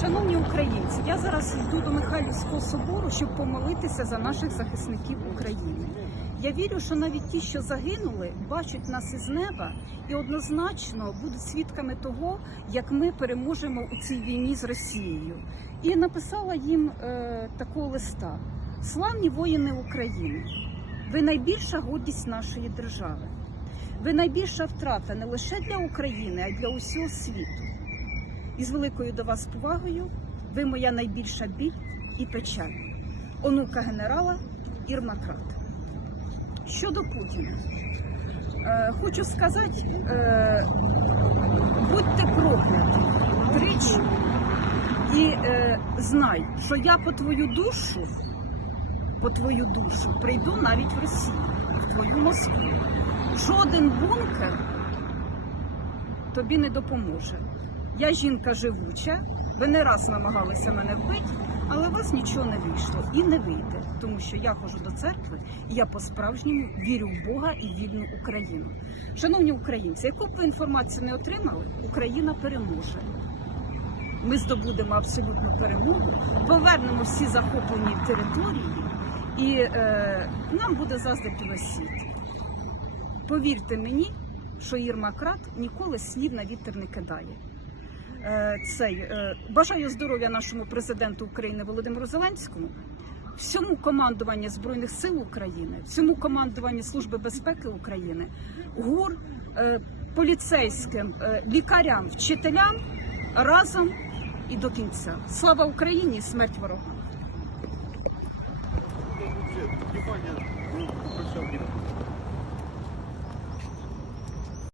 Шановні українці, я зараз йду до Михайлівського собору, щоб помолитися за наших захисників України. Я вірю, що навіть ті, що загинули, бачать нас із неба і однозначно будуть свідками того, як ми переможемо у цій війні з Росією. І написала їм е, такого листа: Славні воїни України! Ви найбільша гордість нашої держави. Ви найбільша втрата не лише для України, а й для усього світу. І з великою до вас повагою, ви моя найбільша біль і печаль. Онука генерала Ірма Крат. Щодо Путіна, е, хочу сказати, е, будьте прокляті тричі і е, знай, що я по твою душу, по твою душу прийду навіть в Росію в твою Москву. Жоден бункер тобі не допоможе. Я жінка живуча, ви не раз намагалися мене вбити, але у вас нічого не вийшло і не вийде, тому що я ходжу до церкви і я по-справжньому вірю в Бога і вільну Україну. Шановні українці, яку б ви інформацію не отримали, Україна переможе. Ми здобудемо абсолютну перемогу, повернемо всі захоплені території, і е, нам буде заздрити весь. Повірте мені, що Єрма Крат ніколи слів на вітер не кидає. Е, Цей е, бажаю здоров'я нашому президенту України Володимиру Зеленському, всьому командуванню Збройних сил України, всьому командуванню Служби безпеки України, ГУР, е, поліцейським, лікарям, вчителям разом і до кінця. Слава Україні! Смерть ворогам!